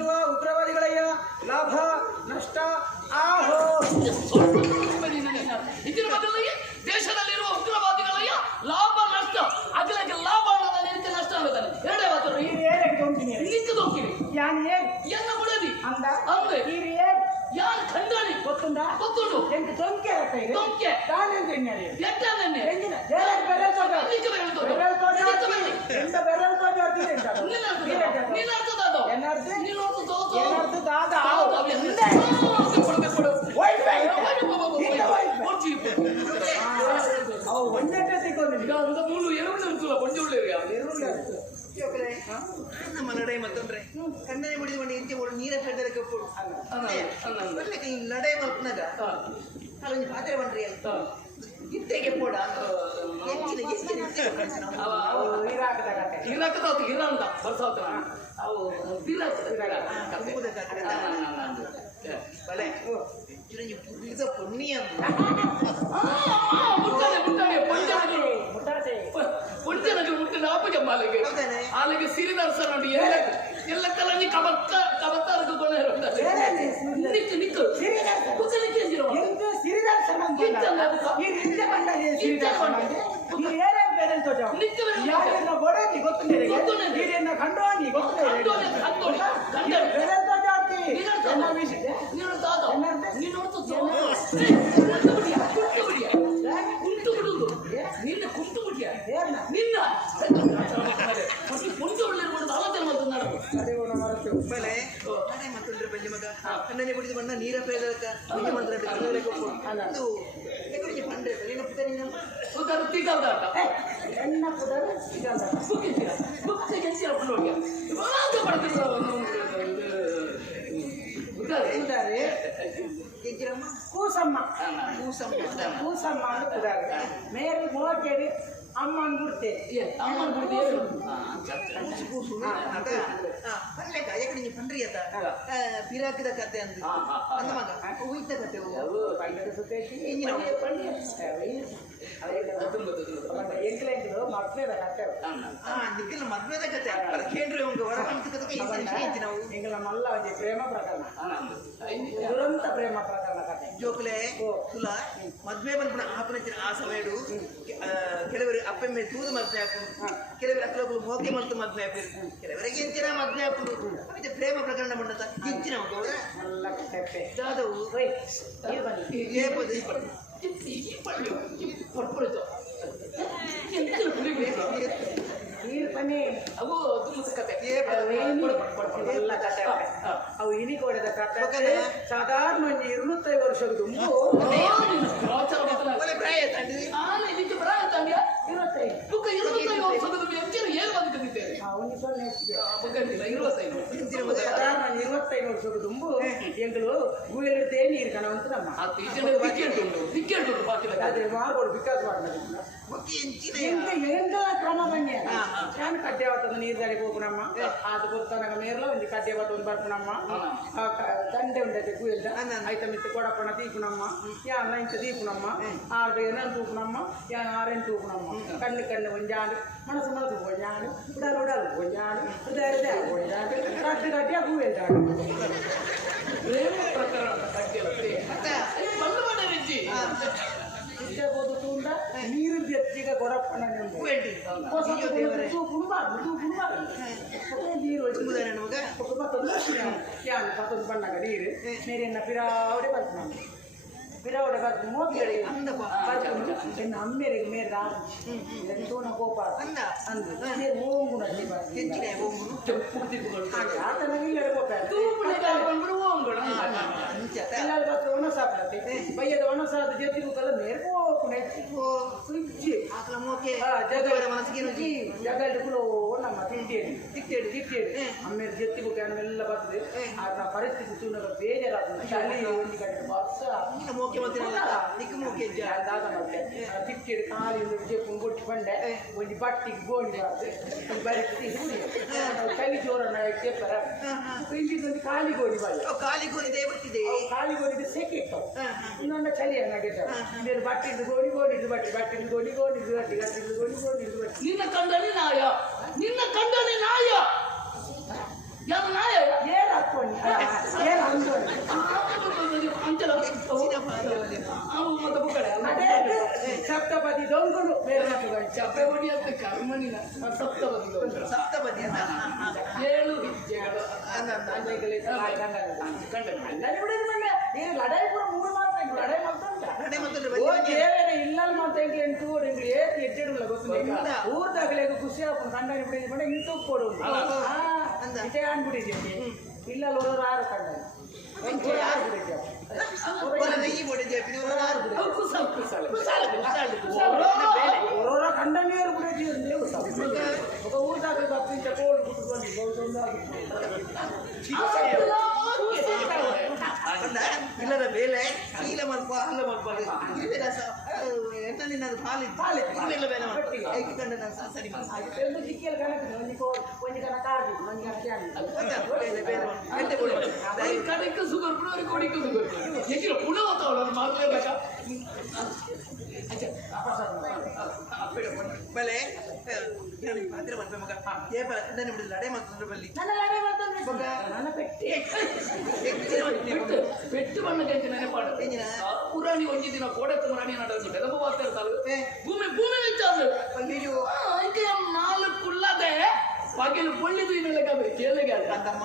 ದೇಶದಲ್ಲಿರುವ ಉಗ್ರವಾದಿಗಳಯ್ಯ ಲಾಭ ನಷ್ಟ ಆಹೋ. ಇದರ ಬದಲಿಗೆ ದೇಶದಲ್ಲಿರುವ ಉಗ್ರವಾದಿಗಳಯ್ಯ ಲಾಭ ನಷ್ಟ ಅದಕ್ಕೆ ಲಾಭ ಅನ್ನೋದನ್ನ ನಿನಗೆ ನಷ್ಟ ಅನ್ನೋದನ್ನ ಎರಡೇ ಮಾತು ನಿಂತು ಹೋಗ್ತೀವಿ ಎನ್ನ ಮುಡದಿ ಅಂದ ಅಂದ್ರೆ ಯಾರು ಖಂಡಾಣಿ ಗೊತ್ತುಂಡ ಗೊತ್ತುಂಡು ಎಂಟು ತೊಂಕೆ ತೊಂಕೆ ಎಟ್ಟನ್ನೇ ನಮ್ಮ ನಡೆ ಮತ್ತೊಂದ್ರೆ ಕಣ್ಣನೆ ಮುಡಿದುಕೊಂಡು ಇಂತೆ ನೀರ ಕಡ್ದರೆ ಕಪ್ಪು ನಡೆ ಮಲ್ಪನಾಗ ಅಲ್ಲೊಂದು ಪಾತ್ರೆ ಬಂದ್ರಿ ಅಂತ ಇತ್ತೆಗೆ ಪೋಡ ಪುಣ್ಯ అలాగే సిరిదర్శనం అండి ఎల్ల కలని కబత్త కబత్తారకు కొనేరు నిక్కు నిక్కు కుక్కనికి ఎంజిరో ಎಂತ ಸಿರಿದರ್ಶನ ಈ ಹಿಂದೆ ಬಂದ ಸಿರಿದರ್ಶನ ಈ ಏನೇ ಬೇರೆಂತೋ ಜಾವ ನಿಕ್ಕು ಯಾರನ್ನ ಗೋಡಾಗಿ ಗೊತ್ತಿದೆ ನೀರನ್ನ ಕಂಡೋನಿ ಗೊತ್ತಿದೆ ಕಂಡೋನಿ ಬೇರೆಂತೋ ಜಾತಿ ನೀನು ವಿಷಯ ನೀನು ತಾತ ನೀನು ನೋಡ್ತು ಕುಂಟು ಬಿಡುದು ನಿನ್ನ ಕುಂಟು ಬಿಡಿಯ ನಿನ್ನ ಕುಂಟು ಒಳ್ಳೆರ್ಬೋದು ಆಲೋಚನೆ ಮಾಡ್ತಾರೆ ಮೇಲೆ ನಡೆ ಮತ್ತೊಂದ್ರೆ ಬಲ್ಲಿ ಮಗ ಕಣ್ಣನೆ ಮುಡಿದು ಬಣ್ಣ ನೀರ ಪ್ರೇದಕ ನಿಜ ಮಂತ್ರ ಅದು ಎಕಡಿಗೆ ಪಂಡೆ ನೀನು ಪುತ್ತರಿನ ಸುಧಾರು ತಿಗಾಲ್ದಾಟ ಎನ್ನ ಪುದರು ತಿಗಾಲ್ದಾಟ ಬುಕ್ಕಿಂಚಿರ ಬುಕ್ಕಿಂಚಿರ ಪುಲ್ಲೋಡಿಯ ರಾಜ ಪಡ್ತಿದ್ರು ಉದಾರೆ ಎಂಜಿರಮ್ಮ ಕೂಸಮ್ಮ ಕೂಸಮ್ಮ ಕೂಸಮ್ಮ ಉದಾರೆ ಮೇರೆ ಮೋಕೆಡಿ ಅಮ್ಮನ್ ಗುಡ್ತೆ ಅಮ್ಮನ್ ಗುಡ್ತೆ ಪಲ್ಲೆಕ ಎಕಡಿಗೆ ಪಂಡ್ರಿ ಅದ ಪಿರಾಕದ ಕತೆ ಅಂದು ಅಂದ ಮಗ ಉಯ್ತ ಕತೆ ಎಂಜಿನ ಎಂಕ್ಲೆಂಡು ಮದ್ವೆದ ಕತೆ ನಿಖಿಲ್ ಮದ್ವೆದ ಕತೆ ಅದು ಕೇಂದ್ರ ಹೊರ ಕಲಿತ ನಾವು ಎಂಗ್ಲ ಮಲ್ಲ ಒಂಜಿ ಪ್ರೇಮ ಪ್ರಕರಣ ದುರಂತ ಪ್ರೇಮ ಪ್ರಕರಣ ಕತೆ ಜೋಕುಲೆ ತುಲ ಮದ್ವೆ ಬಂದ್ಬಿಡ ಆಪನ ಆ ಸಮಯಡು ಕೆಲವರು ಅಪ್ಪೆಮ್ಮೆ ತೂದು ಮದ್ವೆ ಹಾಕೊಂಡು ಕೆಲವರು ಅಕ್ಕಲಗಳು ಮೋಕೆ ಮತ್ತು ಮದ್ವೆ ಹಾಕಿರು ಕೆಲವರಿಗೆ ಎಂಚಿನ ಮದ್ವೆ ಹಾಕೊಂಡು ಮತ್ತೆ ಪ್ರೇಮ ಪ್ರಕರಣ ಬಂದತ ಎಂಚಿನ ಅವರ ಮಲ್ಲ ಕತೆ ಜಾದವು ಏಪದು ನೀರು ಬನ್ನಿ ಅವು ತುಂಬ ಕತೆ ಅವು ಇನಿಗೋಡದ ಕತೆ ಸಾಧಾರಣ 250 ವರ್ಷದ ದುಂಬು ಸಾಧಾರಣ 25 ವರ್ಷದ ದುಂಬು ಎಂಗಳು ಗೂಯಲ್ಲಿರ್ತೇ ನೀರು ಕಣವಂತ ನಮ್ಮ ಅದೇ ಮಾಡ್ಬೋದು ಬಿಕಾಸ್ ಮಾಡ್ಬೋದು ಎಂತ ಕ್ರಮ ಬನ್ನಿ ನಾನು ಕಡ್ಡೆ ಅವತ್ತೊಂದು ನೀರು ದಾರಿಗೆ ಹೋಗುಣಮ್ಮ ಅದು ಗೊತ್ತಾಗ ಮೇರ್ಲ ಒಂದು ಕಡ್ಡೆ ಅವತ್ತೊಂದು ಬರ್ಪುಣಮ್ಮ ದಂಡೆ ಉಂಡೈತೆ ಗೂಯಲ್ದ ಆಯ್ತ ಮಿತ್ತೆ ಕೊಡಪಣ ತೀಪುಣಮ್ಮ ಯಾನ ಇಂತ ತೀಪುಣಮ್ಮ 6 ಏನೇನು ತೂಪುಣಮ್ಮ ಯಾನ 6 ತೂಪುಣಮ್ಮ ಕಣ್ಣು ಕಣ್ಣು ಒಂಜಾಡು ಮನಸ್ಸು ಮನಸ್ಸು ಒಂಜಾಡು ಉಡಲು ಉಡಲು ಒಂಜಾಡು ಹೃದಯ ಒಂಜಾಡು ಕಡ್ಡೆ ಕಡ್ಡೆ ಗೂಯಲ್ದಾಡು ಪ್ರೇಮ ಪ್ರಕರಣ ಕಡ್ಡೆ ಬದುಕುಂಡ ನೀರು ಎತ್ತಿಗ ಗೊರಪ್ಪನ ನೀರು ಪತ್ತೊಂದು ಬಣ್ಣಗ ನೀರು ನೀರಿನ ಪಿರಾವಡೆ ಬರ್ತದೆ ಪಿರಾವಡೆ ಬರ್ತು ಮೋತಿಯಡೆ ಎನ್ನ ಅಮ್ಮೆರಿಗೆ ಮೇರೆ ತೋಣ ಕೋಪ ಅಂದು ನೀರು ಓಂಗುಣ ಆತನ ಇಲ್ಲಡೆ ಕೋಪ ಎಲ್ಲರೂ ಬರ್ತಾರೆ ಒಣ ಸಾಪ್ಲತ್ತೆ ಬಯ್ಯದ ಒಣ ಸಾದ ಜೊತೆ ಕಲ್ಲ ಮೇರೆ ಹೋಗ್ನೆ ಜಗಲ್ ಕುಲೋ ನಮ್ಮ ತಿಂಟೇಡಿ ತಿಕ್ಕೇಡಿ ಅಮ್ಮೇಲೆ ಜೊತೆ ಬುಕ್ ಎಲ್ಲ ಬರ್ತದೆ ಆದ್ರೆ ಪರಿಸ್ಥಿತಿ ಚೂನಗ ಬೇಜಾರಾಗ್ತದೆ ಅಲ್ಲಿ ಒಂದು ಗಂಟೆ ಬಸ್ ತಿಕ್ಕೇಡಿ ಕಾಲಿ ಗುಟ್ಟಿ ಬಂಡೆ ಒಂದು ಬಟ್ಟಿಗೆ ಗೋಣಿ ಬರೀ ಚಳಿ ಜೋರನ್ನ ಕೇಳ್ತಾರ ಒಂದು ಖಾಲಿ ಗೋಣಿ ಬಲ್ಲ ಖಾಲಿ ಗೋಣಿದೆ ಬಿಟ್ಟಿದೆ ಖಾಲಿ ಗೋಣಿದೆ ಸೆಕೆ ಇತ್ತು ಇನ್ನೊಂದು ಚಳಿಯನ್ನ ಗೆಟ್ಟ ಬಟ್ಟಿದ್ದು ಗೋಣಿ ಗೋಣಿದ್ದು ಬಟ್ಟಿ ಬಟ್ಟಿದ್ದು ಗೋಣಿ ಗೋಣಿದ್ದು ಬಟ್ಟಿ ಗಟ್ಟಿದ್ದು ಗೋಣಿ ಗೋಣಿದ್ದು ಬಟ್ಟಿ ನಿನ್ನ ಕಂಡನೆ ನಾಯ ನಿನ್ನ ಕಂಡನೆ ನಾಯ ಯಾರು ನಾಯ ಏನಾಗ್ತೋ ಜೋಂಕೊಂಡು ಬೇರೆ ಚಪ್ಪೆ ಹೊಡಿಯತ್ತ ಕರ್ಮನಿನ ಸಪ್ತಪದಿಗಳು ಸಪ್ತಪದಿ ಅಂತ ಏಳು ಹೆಜ್ಜೆಗಳು ನೀನು ಲಡಾಯಿ ಪೂರ ಮೂರು ಮಾತ್ರ ಲಡಾಯಿ ಮಾತ್ರ ನಡೆ ಮತ್ತು ದೇವೇನೆ ಇಲ್ಲಲ್ಲಿ ಮಾತಾಡಿ ಎಂಟು ನೀವು ಏತ್ ಎಡ್ಡೆಡುಲ್ಲ ಗೊತ್ತು ಊರ್ದಾಗಲೇ ಖುಷಿ ಆಗ್ಬೋದು ಕಂಡ ಬಿಡಿದ್ರೆ ಇಂಟು ಕೊಡು ಇದೇ ಅನ್ಬಿಟ್ಟಿದ್ದೀನಿ ಇಲ್ಲಲ್ಲಿ ಹೋಗೋರು ಆರು ಕಂಡ ಯಾರು ಹೊರ ಕಂಡ ನೀರು ಬಿಡಿದ್ದೀವಿ ಊರ್ದಾಗ ತಪ್ಪಿಂಚ ಕೋಲ್ಡ್ ಇಲ್ಲದ ಬೇಲೆ ಇಲ್ಲ ಮಲ್ಪ ಅಲ್ಲ ಮಲ್ಪ ಎಂತ ನಿನ್ನದು ಹಾಲಿದ್ದು ಇಲ್ಲ ಬೇಲೆ ಮಾಡ್ತೀನಿ ಐದು ಕಂಡ ನಾನು ಸರಿ ಮಾಡ್ತೀನಿ ಚಿಕ್ಕಿಯಲ್ಲಿ ಕಣಕ್ಕೆ ಒಂದು ಕಣ ಕಾರ್ದು ಒಂದು ಕಣ ಕಡೆಗೆ ಸುಗರ್ ಕೊಡಿಕೆ ಸುಗರ್ ಹೆಚ್ಚಿನ ಪುಣವತ್ತವಳನ್ನು ಮಾಡಲೇಬೇಕಾ ಬಲೆ ಪಾತ್ರ ಬಂದ ಮಗ ಏ ನನ್ನ ಬಿಡಿಲ್ಲ ಅಡೆ ಮಾತ್ರ ಬಲ್ಲಿ ನನ್ನ ಪೆಟ್ಟಿ ಪೆಟ್ಟು ಬಣ್ಣಕ್ಕೆ ನೆನಪಾಡ ಪುರಾಣಿ ಒಂಜಿ ದಿನ ಕೋಡತ್ತು ಮರಾಣಿ ನಾಡಲ್ಲಿ ಬೆದಬವಾಗ್ತಾ ಇರ್ತಾರೆ ಭೂಮಿ ಭೂಮಿ ವೆಚ್ಚಾದ್ರು ಅದಕ್ಕೆ ನಾಲ್ಕುಳ್ಳದೆ ಪಗಿಲು ಪೊಳ್ಳಿದು ಇನ್ನೆಲ್ಲ ಕೇಳಿಗೆ ಅಂತಮ್ಮ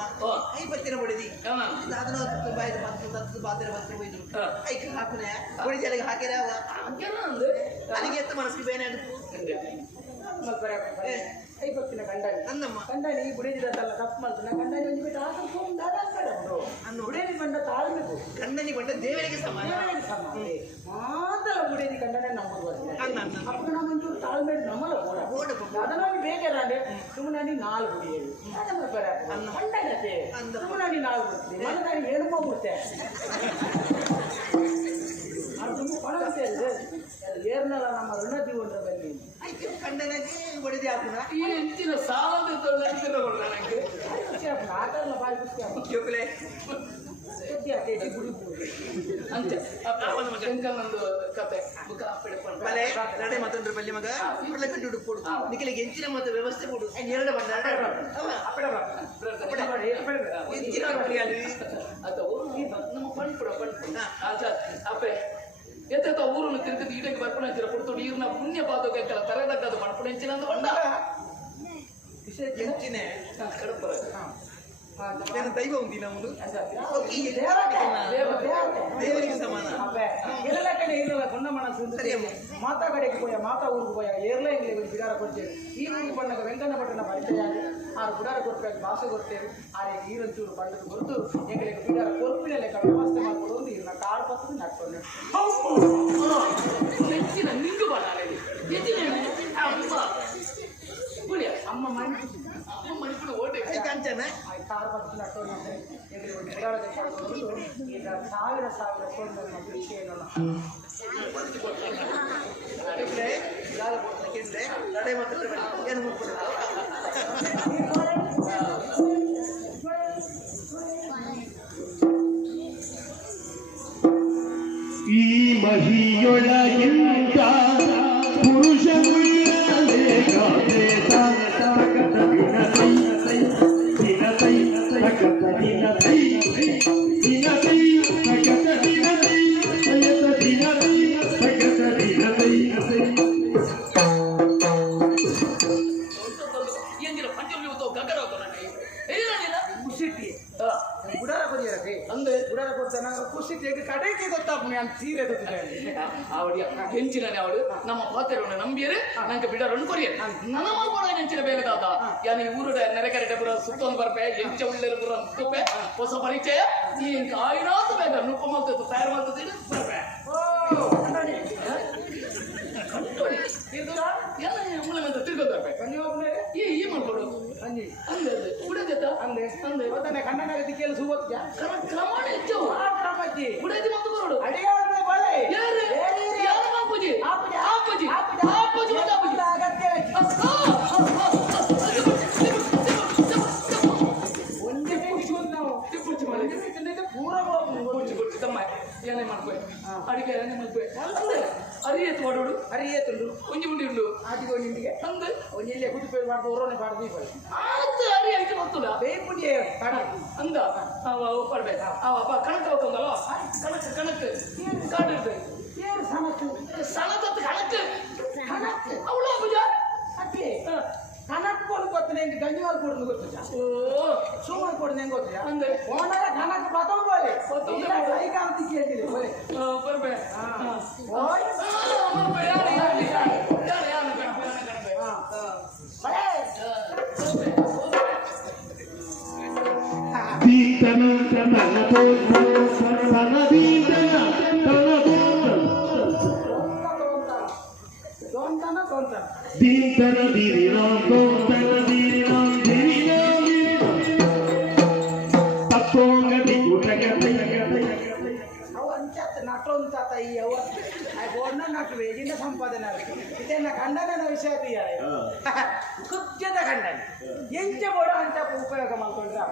ಐ ಬತ್ತಿನ ಬಡಿದಿ ಅದನ್ನ ಬಾಯ್ದು ಬಂತು ಬಾತಿರ ಬಂತು ಬೈದು ಐಕೆ ಹಾಕುನೆ ಬಡಿ ಜಲೆಗೆ ಹಾಕಿರ ನನಗೆ ಎತ್ತ ಮನಸ್ಸಿಗೆ ಬೇನೆ ಐ ಬತ್ತಿನ ಕಂಡಾನಿ ಅಂದಮ್ಮ ಕಂಡಾನಿ ಬುಡಿದಿರತ್ತಲ್ಲ ತಪ್ಪು ಮಾಡ್ತಾನೆ ಕಂಡಾನಿ ಒಂದು ಬಿಟ್ಟು ಆಗ ಬುಡೇದಿ ಬಂದ ತಾಳ್ಬೇಕು ಗಂಡನಿ ಬಂದ ದೇವರಿಗೆ ಸಮಾನ ಮಾತ್ರ ಬುಡೇದಿ ಕಂಡನೆ ನಮ್ಮದು ಅప్పుడు ನಮ್ಮ ಒಂಚೂರು ತಾಳ್ಮೆ ನಮ್ಮಲ್ಲ ಅದನ್ನು ಬೇಕೇರಾಂಡೆ ಸುಮ್ಮನೆ ನಾಲ್ಕು ಬುಡಿಯೇಳಿ ಕಂಡನತೆ ಸುಮ್ಮನೆ ನಾಲ್ಕು ಬಿಡ್ತೀನಿ ಮನೆ ನಾನು ಏನು ಹೋಗ್ಬಿಡ್ತೆ ಏರ್ನಲ್ಲ ನಮ್ಮ ಋಣ ಜೀವನದ ಬಲ್ಲಿ ಕಂಡನಿಗೆ ಬಡಿದಿ ಹಾಕುನ ಈ ಹೆಚ್ಚಿನ ಸಾಲದ ನನಗೆ ಆಟಲ್ಲ ಬಾಯಿ ಪುಸ್ತಕ ಅಂತೆ ಒಂದು ಕತೆ ಬಲೆ ನಡೆ ಮತ್ತೊಂದ್ರ ಬಲ್ಲಿ ಮಗ ಇವ್ರಲ್ಲ ಕಟ್ಟಿ ಹುಡುಕ್ಕೊಡು ನಿಖಿಲಿಗೆ ಹೆಂಚಿನ ಮತ್ತು ವ್ಯವಸ್ಥೆ ಕೊಡು ಎರಡು ಬಂದ ಹೆಂಚಿನ ನಮ್ಮ ಪಂಡ್ಪುಡ ಅಪ್ಪೆ ಎತ್ತ ಊರನ್ನು ತಿರುಗಿ ಈಡಕ್ಕೆ ಬರ್ಪಣ ಹಚ್ಚಿರ ಕೊಡ್ತು ನೀರಿನ ಪುಣ್ಯ ಪಾದಕ್ಕೆ ತರದಕ್ಕದು ಪಂಡ್ಪುಡ ಹೆಂಚಿನ ಅಂತ ಬಂದ ಹೆಂಚಿನ ಕಡಪರ నేను దైవం ఉంది నమ్ములు దేవునికి సమాన ಎಲ್ಲ ಕಡೆ ಇರಲ್ಲ ಕೊಣ್ಣ ಮನಸ್ಸು ಮಾತಾ ಕಡೆಗೆ ಪೋಯ ಮಾತಾ ಊರಿಗೆ ಪೋಯ ಏರ್ಲ ಇಂಗ್ಲಿಗೆ ಬಿಡಾರ ಕೊಡ್ತೇವೆ ಈ ಊರಿಗೆ ಬಂದಾಗ ವೆಂಕಣ್ಣ ಪಟ್ಟಣ ಪರಿಚಯ ಆರು ಬಿಡಾರ ಕೊಡ್ಬೇಕು ಭಾಷೆ ಕೊಡ್ತೇವೆ ಆರೆ ಈರಂಚೂರು ಬಂಡದು ಗೊತ್ತು ಎಂಗಳಿಗೆ ಬಿಡಾರ ಕೊರ್ಪಿನ ಲೆಕ್ಕ ವ್ಯವಸ್ಥೆ ಮಾಡ್ಕೊಡೋದು ಇನ್ನ ಕಾಡು ಪಕ್ಕದ ನಡ್ಕೊಂಡು ಹೆಚ್ಚಿನ ನಿಂಗು ಬಣ್ಣಾಲಿ ಅಮ್ಮ ಮನೆ ಅಮ್ಮ ಮನೆ ಓಟೆ ಕಾಂಚನ ಕಾಡು ಪಕ್ಕದ ನಡ್ಕೊಂಡು ಎಂಗಳಿಗೆ ಬಿಡಾರ ಈಗ ಸಾವಿರ ಕೊಂಡು ವಿಷಯ ನಡೆ ಮತ್ತು ಏನು ಈ ಮಹಿಯೊಳಗಿಂತ ಪುರುಷ ಕಡೆಗೆ ಗೊತ್ತಾಗ್ನಿ ಅಂತ ಸೀರೆ ಅವಳಿಯ ಹೆಂಚಿನ ಅವಳು ನಮ್ಮ ಪಾತ್ರೆಯನ್ನು ನಂಬಿಯರೆ ನಂಗೆ ಬಿಡರನ್ನು ಕೊರಿಯರು ನನ್ನ ಮಾಡ್ಬೋಣ ಹೆಂಚಿನ ಬೇಗದಾದ ಯಾನ ಈ ಊರು ನೆರೆಕರೆಟೆ ಪುರ ಸುತ್ತೊಂದು ಬರ್ಪೆ ಹೆಂಚ ಉಳ್ಳೆರು ಪುರ ತುಪ್ಪೆ ಹೊಸ ಪರಿಚಯ ಈ ಕಾಯಿನಾತ ಬೇಗ ನುಪ್ಪ ಮಾಡ್ತದ್ದು ತಯಾರು ಮಾಡ್ತದ್ದು ಬರ್ಪೆ ತಿರ್ಗೋದರ್ಪೆ ಈ ಮಾಡ್ಕೊಡು ಅಂದೆ ಉಡದೆತ್ತ ಅಂದೆ ಅಂದೆ ಗೊತ್ತಾನೆ ಕಣ್ಣನಾಗತಿ ಕೇಳಿ ಸುವತ್ಯ ಕ್ರಮಣ ಹೆಚ್ಚು ಕ್ರಮಜ್ಜಿ ಉಡದಿ ಮತ್ತು ಕೊರಡು ಅಡಿಯಾಡ್ದೆ ಬಲೆ ಯಾರು ಆಪುಜಿ ಆಪುಜಿ ಆಪುಜಿ ಆಪುಜಿ ಅಗತ್ಯ ಒಂದೇ ಕೂತ್ಕೊಂಡು ನಾವು ಪುಚ್ಚಿ ಮಾಡಿ ಪೂರ ಪುಚ್ಚಿ ತಮ್ಮ ಏನೇ ಮಾಡ್ಕೋ ಅಡಿಗೆ ಏನೇ ಮಾಡ್ಕೋ ಅರಿಯತ್ ಮಾಡೋಡು ಅರಿಯೇತುಂಡು ಒಂಜಿ ಮುಂಡಿ ಉಂಡು ಆದಿಗೋ ನಿಂದಿಗೆ ಅಂದೆ ಒಂಜಿಲ್ಲೇ ಕುದಿಪೇರು ಮಾಡ್ದು ಹೊರನೆ ಪಾಡ್ದು ಆಯ್ತು ಅರಿ ಆಯ್ತು ಗೊತ್ತಿಲ್ಲ ಬೇಪುಂಡಿ ಅಂದ ಪಡ್ಬೇಕು ಕಣಕ್ಕೆ ಹೋಗ್ತದಲ್ಲ ಕಣಕ್ಕೆ ಕಾಡಿರ್ತದೆ ಏನು ಸಮಸ್ಯೆ ಸಣತತ್ತು ಕಣಕ್ಕೆ ಅವಳು ಪೂಜಾ ಅಕ್ಕೆ ಕನಕ್ ಕೊಡು ಗೊತ್ತಿಲ್ಲ ಹೆಂಗೆ ಗಂಜಿವಾಲ್ ಕೊಡೋದು ಗೊತ್ತಿಲ್ಲ ಓ ಸುಮಾರು ಕೊಡೋದು ಹೆಂಗೆ ಗೊತ್ತಿಲ್ಲ ಅಂದ್ರೆ ಓನರ ಕನಕ್ ಬತ್ತೋಗೋಲಿ ಕೈಕಾಲ ಕೇಳ್ತಿದೆ ಓಯ್ ಬರ್ಬೇ ಓಯ್ ದೀತನ ತನ ತನ ದೀತನ ತನ ದೀತನ ದಿರಿನಾಂ ತನ ದಿರಿನಾಂ ದಿರಿನಾಂ ತತ್ವೋಂಗ ದಿಗುಟಕ ಅವು ಅಂಚಾತ ನಟೊಂತಾತ ಈ ಅವ ಬೋರ್ನ ನಟು ವೇಜಿನ ಸಂಪಾದನೆ ಇದೇ ನಾ ಖಂಡನ ವಿಷಯ ತೀಯಾಳೆ ಕುಜ್ಜದ ಖಂಡನೆ ಎಂಚ ಬೋಡ ಅಂತ ಉಪಯೋಗ ಮಾಡ್ಕೊಂಡ್ರೆ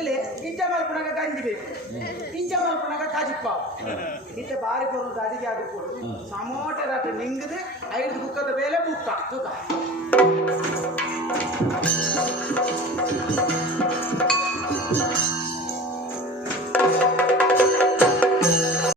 ಇಲ್ಲಿ ಇಂಚ ಮಲ್ಪನಾಗ ಗಂಜಿ ಬೇಕು ಇಂಚ ಮಲ್ಪನಾಗ ಕಾಜಿಪ್ಪಾವು ಇಂಚ ಬಾರಿ ಕೊಡೋದು ಅಡಿಗೆ ಆಗಿಕೊಡು ಸಮೋಟ ರಾಟ ನಿಂಗದು 5 ಬುಕ್ಕದ ಬೇಲೆ ಬುಕ್ಕ ತೂಕ